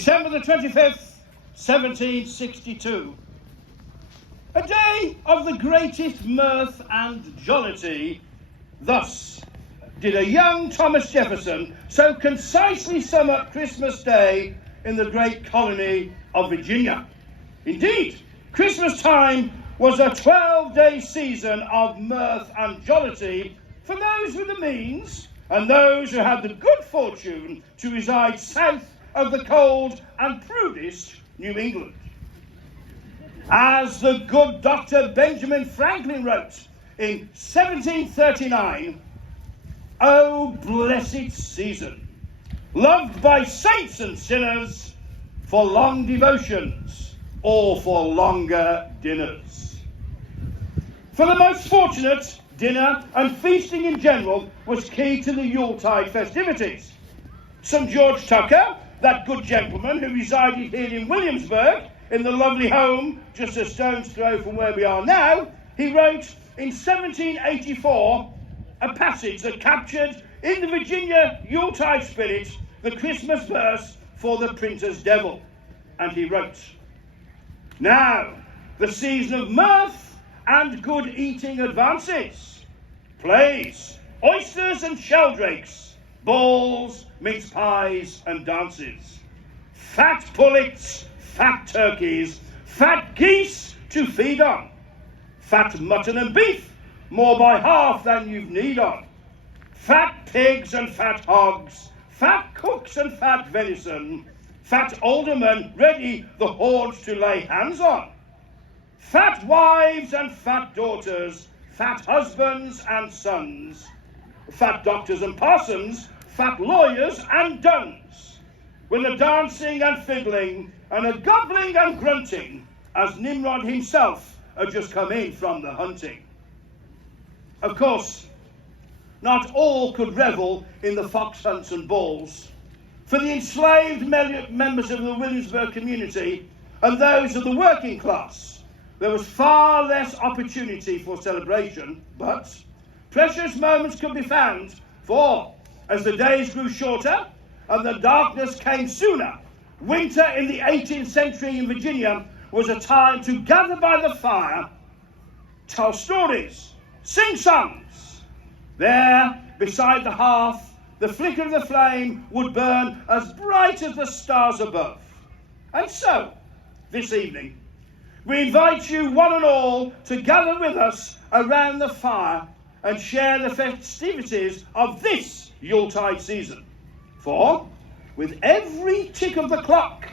December the 25th, 1762. A day of the greatest mirth and jollity. Thus did a young Thomas Jefferson so concisely sum up Christmas Day in the great colony of Virginia. Indeed, Christmas time was a 12-day season of mirth and jollity for those with the means and those who had the good fortune to reside south of the cold and prudish New England. As the good Dr. Benjamin Franklin wrote in 1739, "O blessed season, loved by saints and sinners, for long devotions or for longer dinners." For the most fortunate, dinner and feasting in general was key to the Yuletide festivities. St. George Tucker, that good gentleman who resided here in Williamsburg, in the lovely home just a stone's throw from where we are now, he wrote in 1784 a passage that captured in the Virginia Yuletide spirit the Christmas verse for the printer's devil. And he wrote, "Now the season of mirth and good eating advances. Plays, oysters and sheldrakes, balls, mince pies and dances. Fat pullets, fat turkeys, fat geese to feed on. Fat mutton and beef, more by half than you've need on. Fat pigs and fat hogs, fat cooks and fat venison, fat aldermen ready the hordes to lay hands on. Fat wives and fat daughters, fat husbands and sons, fat doctors and parsons, fat lawyers and duns, with a dancing and fiddling and a gobbling and grunting, as Nimrod himself had just come in from the hunting." Of course, not all could revel in the fox hunts and balls. For the enslaved members of the Williamsburg community and those of the working class, there was far less opportunity for celebration, but precious moments could be found, for as the days grew shorter and the darkness came sooner, winter in the 18th century in Virginia was a time to gather by the fire, tell stories, sing songs. There, beside the hearth, the flicker of the flame would burn as bright as the stars above. And so, this evening, we invite you one and all to gather with us around the fire and share the festivities of this Yuletide season. For, with every tick of the clock,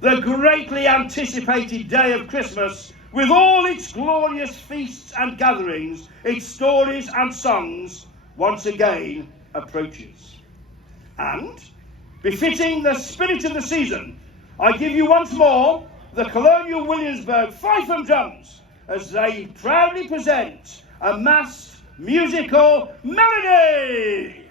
the greatly anticipated day of Christmas, with all its glorious feasts and gatherings, its stories and songs, once again approaches. And, befitting the spirit of the season, I give you once more the Colonial Williamsburg Fife and drums as they proudly present a massed musical melody.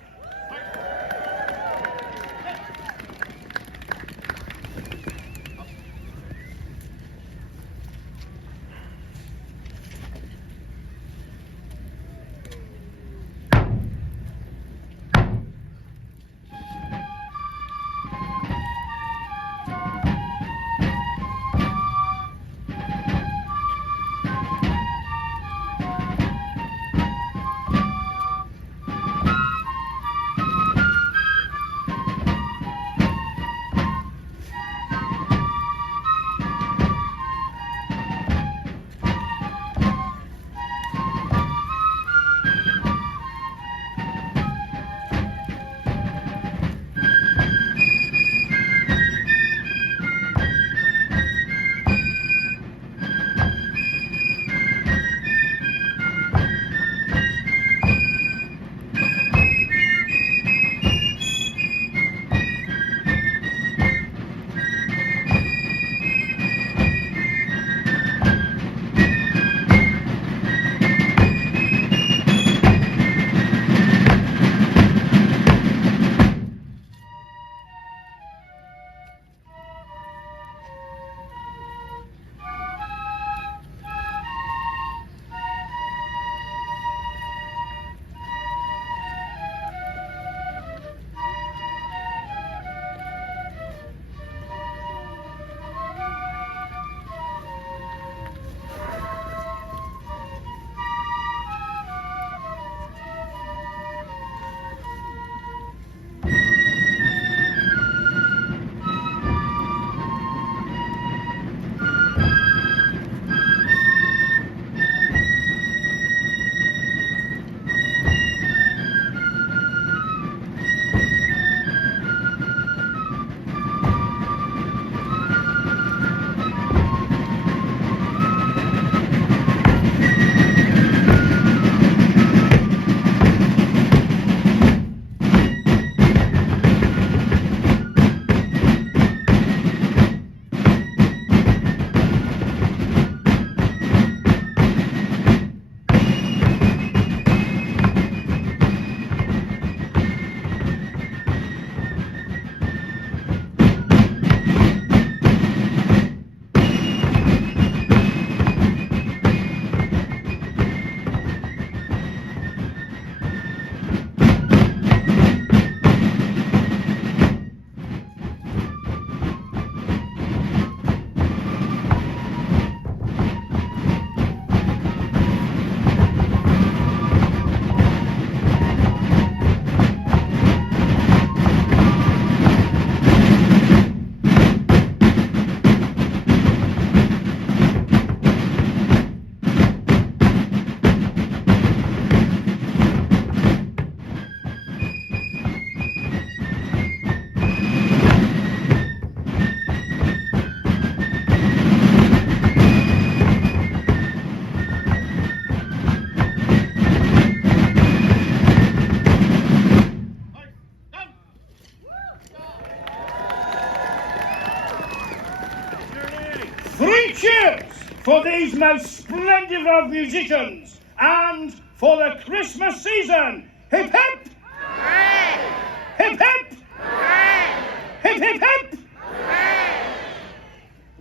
most splendid of musicians, and for the Christmas season, hip hip! Hooray! Hip hip! Hooray! Hip hip hip! Hooray!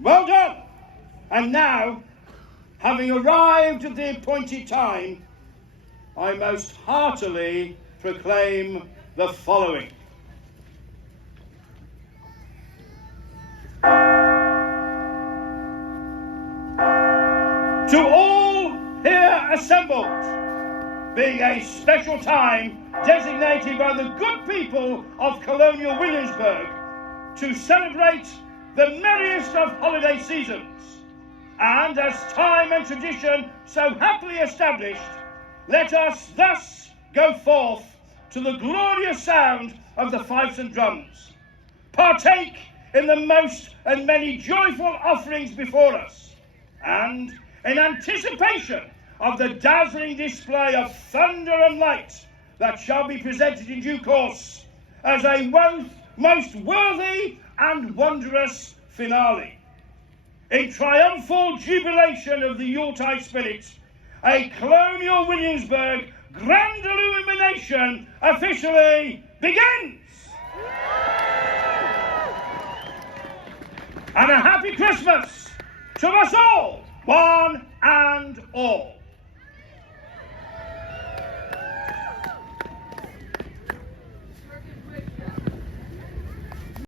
Well done! And now, having arrived at the appointed time, I most heartily proclaim the following. To all here assembled, being a special time designated by the good people of Colonial Williamsburg to celebrate the merriest of holiday seasons, and as time and tradition so happily established, let us thus go forth to the glorious sound of the fifes and drums, partake in the most and many joyful offerings before us, and in anticipation of the dazzling display of thunder and light that shall be presented in due course as a most worthy and wondrous finale. In triumphal jubilation of the Yuletide spirit, a Colonial Williamsburg Grand Illumination officially begins! And a happy Christmas to us all, one and all.